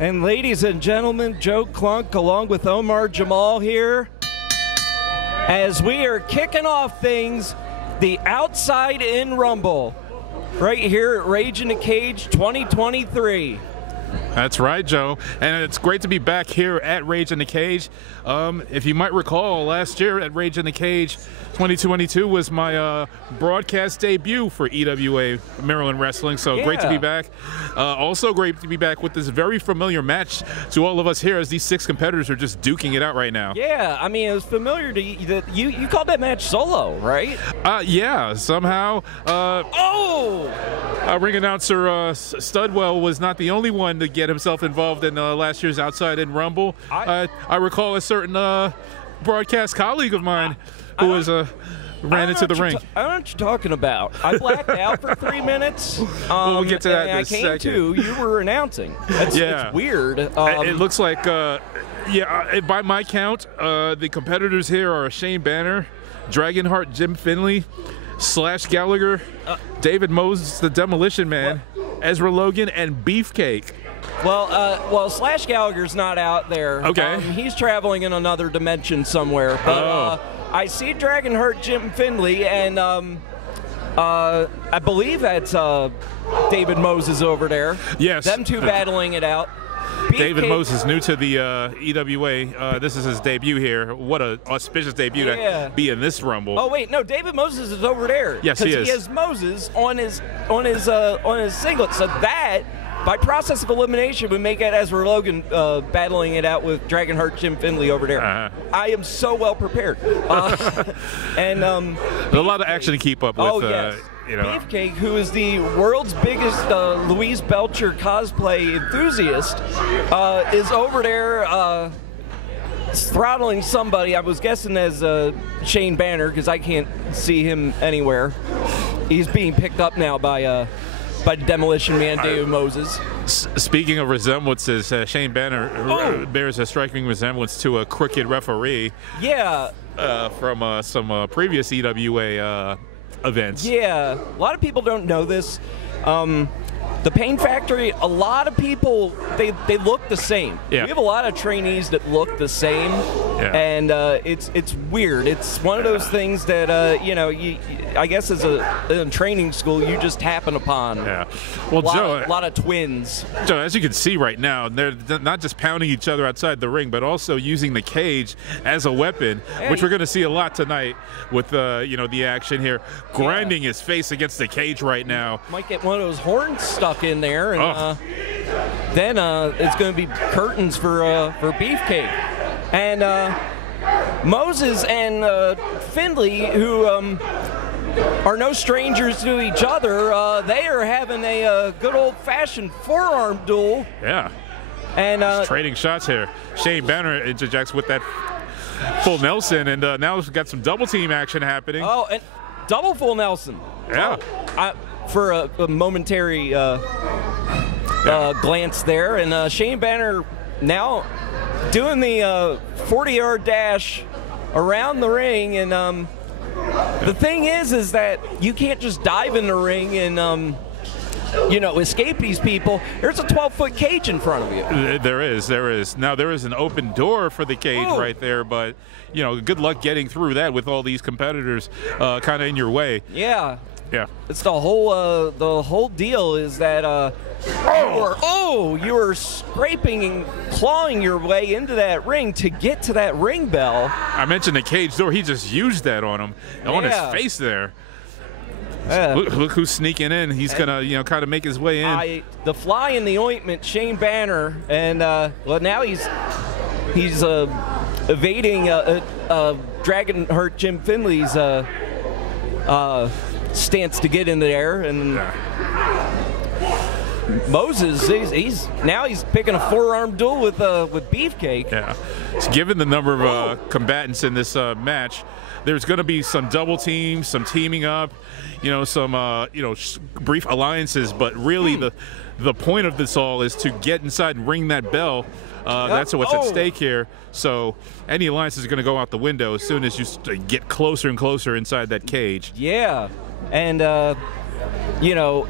And ladies and gentlemen, Joe Clunk along with Omar Jamal here as we are kicking off things, the Outside In Rumble, right here at Rage in the Cage 2023. That's right, Joe. And it's great to be back here at Rage in the Cage. If you might recall, last year at Rage in the Cage 2022 was my broadcast debut for EWA Maryland Wrestling, so great to be back. Also great to be back with this very familiar match to all of us here as these 6 competitors are just duking it out right now. Yeah, I mean, it was familiar to you. You called that match solo, right? Yeah, somehow. Ring announcer Studwell was not the only one to get himself involved in last year's Outside In Rumble. I recall a certain broadcast colleague of mine who was ran into the ring. I don't know what you're talking about. I blacked out for 3 minutes. We'll get to that in a second. I came to, you were announcing. It's weird. It looks like, by my count, the competitors here are Shane Banner, Dragonheart Jim Finley, Slash Gallagher, David Moses, the Demolition Man, Ezra Logan, and Beefcake. Well, Slash Gallagher's not out there. Okay. He's traveling in another dimension somewhere. But, I see Dragonheart Jim Finley, and I believe that's David Moses over there. Yes. Them two battling it out. David Moses, new to the EWA. This is his debut here. What an auspicious debut to be in this Rumble. Oh wait, no, David Moses is over there. Yes, he is. Because he has Moses on his singlet. So that, by process of elimination, would make it Ezra Logan battling it out with Dragonheart Jim Finley over there. I am so well prepared. And a lot of action to keep up with. Oh yes. Beefcake, who is the world's biggest Louise Belcher cosplay enthusiast, is over there throttling somebody. I was guessing as Shane Banner, because I can't see him anywhere. He's being picked up now by Demolition Man David Moses. Speaking of resemblances, Shane Banner bears a striking resemblance to a crooked referee. Yeah. From some previous EWA events. Yeah, a lot of people don't know this. The Pain Factory, a lot of people, they look the same. Yeah. We have a lot of trainees that look the same, and it's weird. It's one of those things that I guess as a training school you just happen upon. Yeah. Well, a lot of twins. Joe, as you can see right now, they're not just pounding each other outside the ring, but also using the cage as a weapon, which we're going to see a lot tonight with the action here. Grinding his face against the cage right now. Might get one of those horns stuck in there, and then it's going to be curtains for Beefcake. And Moses and Finley, who are no strangers to each other, they are having a good old-fashioned forearm duel. Yeah. And just trading shots here. Shane Banner interjects with that full Nelson, and now we've got some double team action happening. Oh, and double full Nelson. Yeah. For a momentary glance there, and Shane Banner now doing the 40-yard dash around the ring, and the thing is that you can't just dive in the ring and escape these people. There's a 12-foot cage in front of you. There is. Now there is an open door for the cage right there, but good luck getting through that with all these competitors kind of in your way. Yeah. Yeah. It's the whole deal is that you are scraping and clawing your way into that ring to get to that ring bell. I mentioned the cage door. He just used that on him, on his face there. Look who's sneaking in. He's gonna kind of make his way in. The fly in the ointment, Shane Banner, and now he's evading Dragonheart Jim Finley's stance to get in there, and Moses, he's picking a forearm duel with Beefcake. Yeah, so given the number of combatants in this match, there's going to be some double teams, some teaming up, some brief alliances, but really the point of this all is to get inside and ring that bell. That's what's at stake here. So any alliance is going to go out the window as soon as you get closer and closer inside that cage. Yeah, and you know,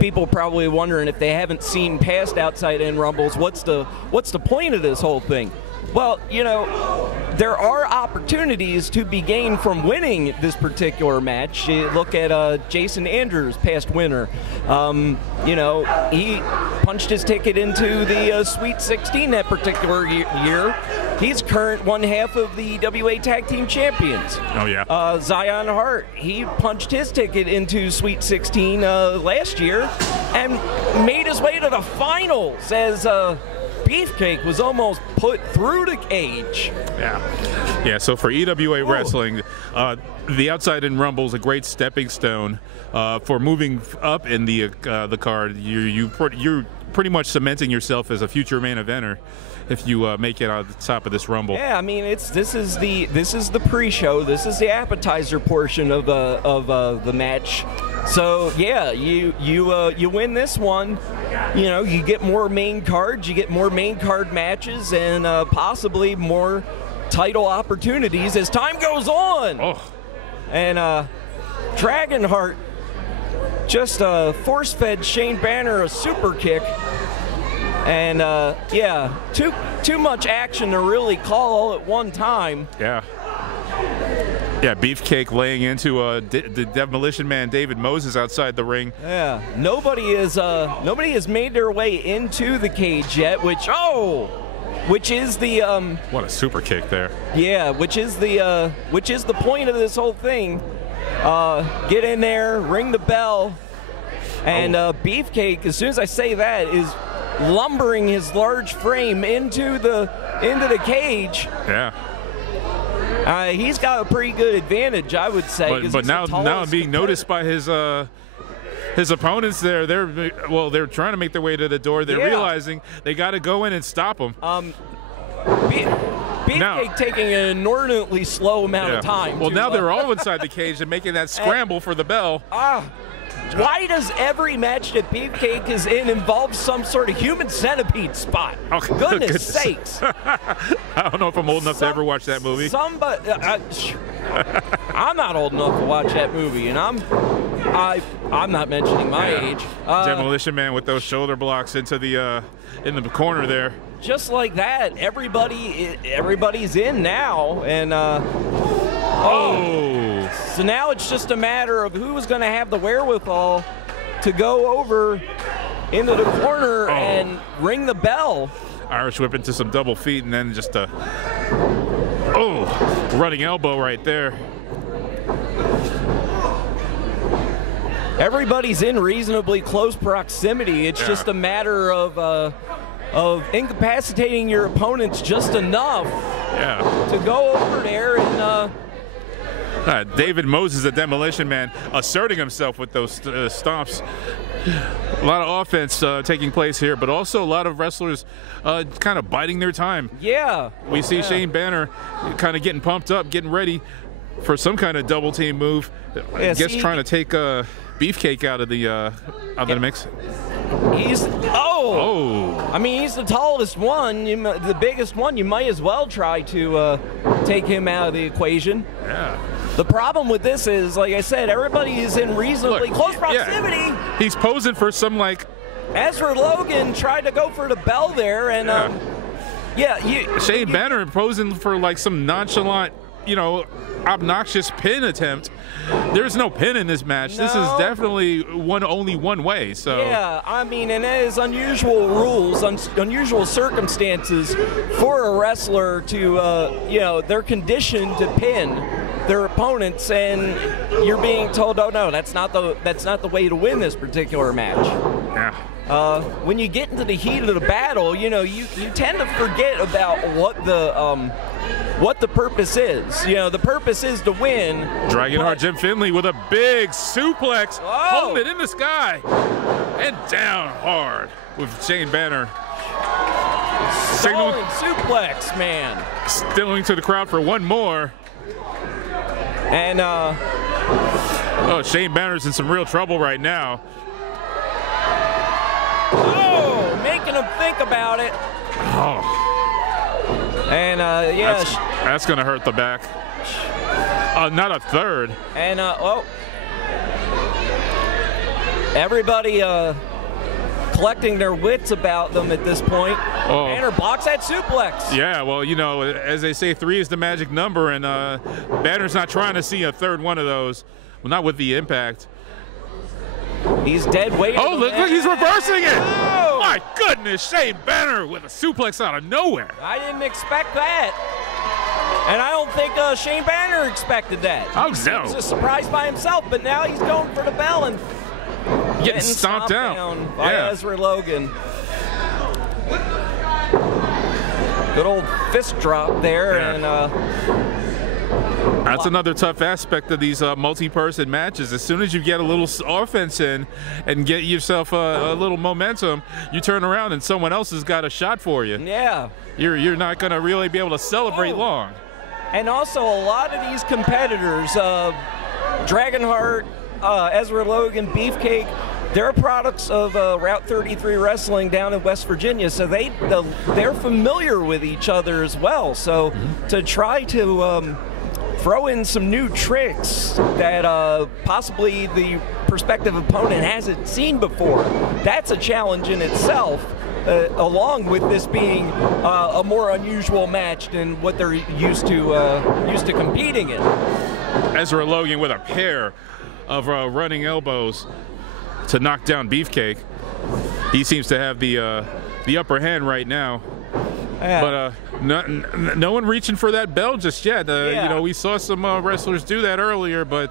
people probably wondering if they haven't seen past outside in rumbles, what's the point of this whole thing? Well, you know, there are opportunities to be gained from winning this particular match. You look at Jason Andrews, past winner. You know, he punched his ticket into the Sweet 16 that particular year. He's current one half of the EWA Tag Team Champions. Oh, yeah. Zion Hart, he punched his ticket into Sweet 16 last year and made his way to the finals as Beefcake was almost put through the cage. Yeah, so for EWA Wrestling, the Outside In Rumble is a great stepping stone for moving up in the card. You're pretty much cementing yourself as a future main eventer if you make it on the top of this Rumble. Yeah, I mean, this is the pre-show. This is the appetizer portion of the match. So yeah, you win this one. You know, you get more main cards, you get more main card matches, and possibly more title opportunities as time goes on. Oh. And Dragonheart just force-fed Shane Banner a super kick. And yeah, too much action to really call all at one time. Yeah. Yeah, Beefcake laying into the Demolition Man David Moses outside the ring. Yeah, nobody has made their way into the cage yet, which is the what a super kick there. Yeah, which is the point of this whole thing. Get in there, ring the bell, and Beefcake, as soon as I say that, is lumbering his large frame into the cage. Yeah. He's got a pretty good advantage, I would say. But now being noticed by his opponents there. They're trying to make their way to the door. They're realizing they got to go in and stop him. Beefcake taking an inordinately slow amount of time. Well, now they're all inside the cage and making that scramble for the bell. Why does every match that Beefcake is in involve some sort of human centipede spot? Oh, goodness sakes. I don't know if I'm old enough to ever watch that movie. I'm not old enough to watch that movie, and I'm not mentioning my age. Demolition Man with those shoulder blocks into the in the corner there. Just like that, everybody's in now, and so now it's just a matter of who's going to have the wherewithal to go over into the corner and ring the bell. Irish whip into some double feet, and then just a running elbow right there. Everybody's in reasonably close proximity. It's just a matter of incapacitating your opponents just enough to go over there and David Moses, the Demolition Man, asserting himself with those stomps. A lot of offense taking place here, but also a lot of wrestlers kind of biding their time. Yeah. We see Shane Banner kind of getting pumped up, getting ready for some kind of double team move. I guess trying to take Beefcake out of the mix. I mean, he's the tallest one, the biggest one. You might as well try to take him out of the equation. Yeah. The problem with this is, like I said, everybody is in reasonably close proximity. Yeah. He's posing for some Ezra Logan tried to go for the bell there, and Shane Banner posing for some nonchalant, obnoxious pin attempt. There's no pin in this match. No. This is definitely only one way. So yeah, I mean, and it is unusual rules, unusual circumstances for a wrestler to, they're conditioned to pin their opponents, and you're being told, oh no, that's not the way to win this particular match. Yeah. When you get into the heat of the battle, you tend to forget about what the purpose is. The purpose is to win. Dragonheart Jim Finley with a big suplex, holding it in the sky and down hard with Shane Banner. Solid suplex, man. Signaling to the crowd for one more. And Shane Banner's in some real trouble right now. Making him think about it. And that's gonna hurt the back. Not a third. And Everybody collecting their wits about them at this point. Banner blocks that suplex. Yeah, well, you know, as they say, 3 is the magic number, and Banner's not trying to see a third one of those. Well, not with the impact. He's dead weight. Oh, look, he's reversing it. Oh. My goodness, Shane Banner with a suplex out of nowhere. I didn't expect that. And I don't think Shane Banner expected that. Oh, no. He was surprised by himself, but now he's going for the bell and getting stomped down by Ezra Logan. Good old fist drop there, and that's another tough aspect of these multi-person matches. As soon as you get a little offense in and get yourself a little momentum, you turn around and someone else has got a shot for you. Yeah. You're not going to really be able to celebrate long. And also, a lot of these competitors, Dragonheart, Ezra Logan, Beefcake, they're products of Route 33 Wrestling down in West Virginia, so they're familiar with each other as well. So to try to throw in some new tricks that possibly the prospective opponent hasn't seen before, that's a challenge in itself. Along with this being a more unusual match than what they're used to competing in. Ezra Logan with a pair of running elbows to knock down Beefcake. He seems to have the upper hand right now. Yeah. But no one reaching for that bell just yet. You know, we saw some wrestlers do that earlier, but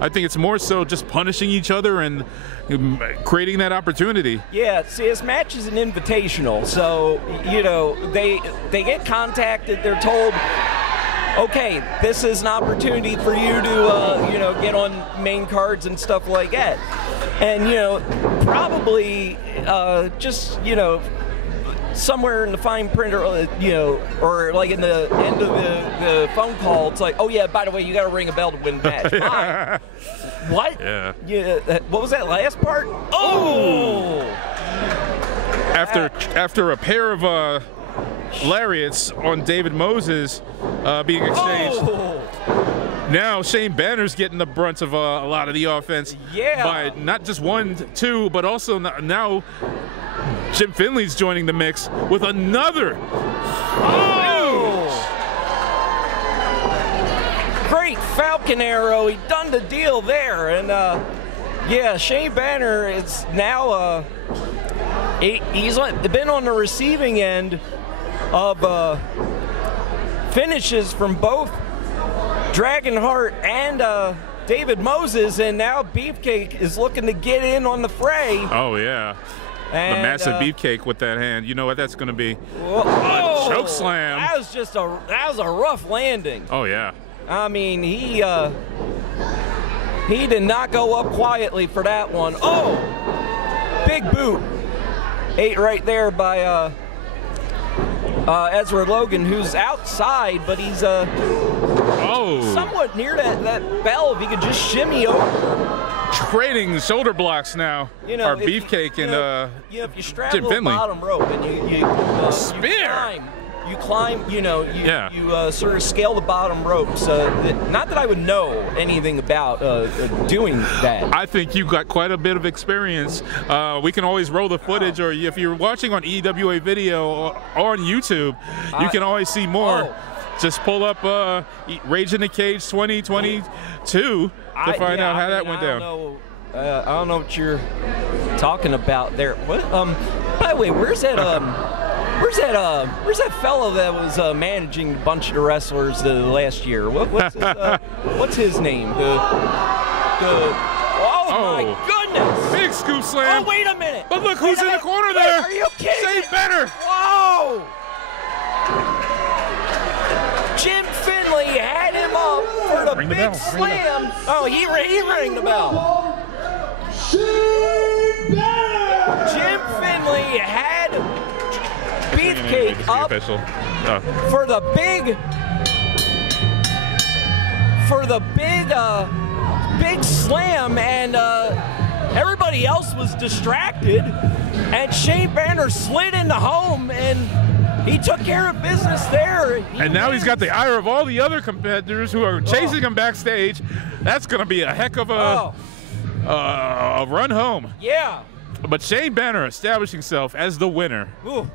I think it's more so just punishing each other and creating that opportunity. Yeah, see, this match is an invitational, so, you know, they get contacted, they're told, okay, this is an opportunity for you to, you know, get on main cards and stuff like that. And, you know, probably just, you know, somewhere in the fine print, or, you know, or like in the end of the phone call, it's like, oh yeah, by the way, you got to ring a bell to win the match. What? Yeah. What was that last part? Oh! After a pair of lariats on David Moses being exchanged. Now Shane Banner's getting the brunt of a lot of the offense. Yeah. By not just 1, 2, but also now Jim Finley's joining the mix with another. Great Falcon Arrow. He done the deal there. And yeah, Shane Banner is now he's been on the receiving end of finishes from both Dragonheart and David Moses, and now Beefcake is looking to get in on the fray. Oh yeah. And, the massive Beefcake with that hand. You know what that's going to be? Whoa, choke slam. That was a rough landing. Oh yeah. I mean, he did not go up quietly for that one. Oh, big boot. 8 right there by Ezra Logan, who's outside, but he's somewhat near that bell. If he could just shimmy over. Trading shoulder blocks now. You know, Beefcake and if you straddle the bottom rope and you spear. You climb, you know, you sort of scale the bottom ropes. Not that I would know anything about doing that. I think you got quite a bit of experience. We can always roll the footage, or if you're watching on EWA video or on YouTube, you can always see more. Just pull up Rage in the Cage 2022 to find out how that went down. I don't know what you're talking about there. What? By the way, where's that fellow that was managing a bunch of the wrestlers last year? What's his name? My goodness! Big scoop slam. Oh, wait a minute! But look who's in the corner there! Are you kidding? Shane Banner! Whoa! Jim Finley had him up for the big slam. Oh, he rang the bell. Jim Finley had Beefcake up for the big slam, and everybody else was distracted, and Shane Banner slid into home, and he took care of business there. And now he's got the ire of all the other competitors who are chasing him backstage. That's going to be a heck of a A run home. Yeah. But Shane Banner establishing himself as the winner. Ooh.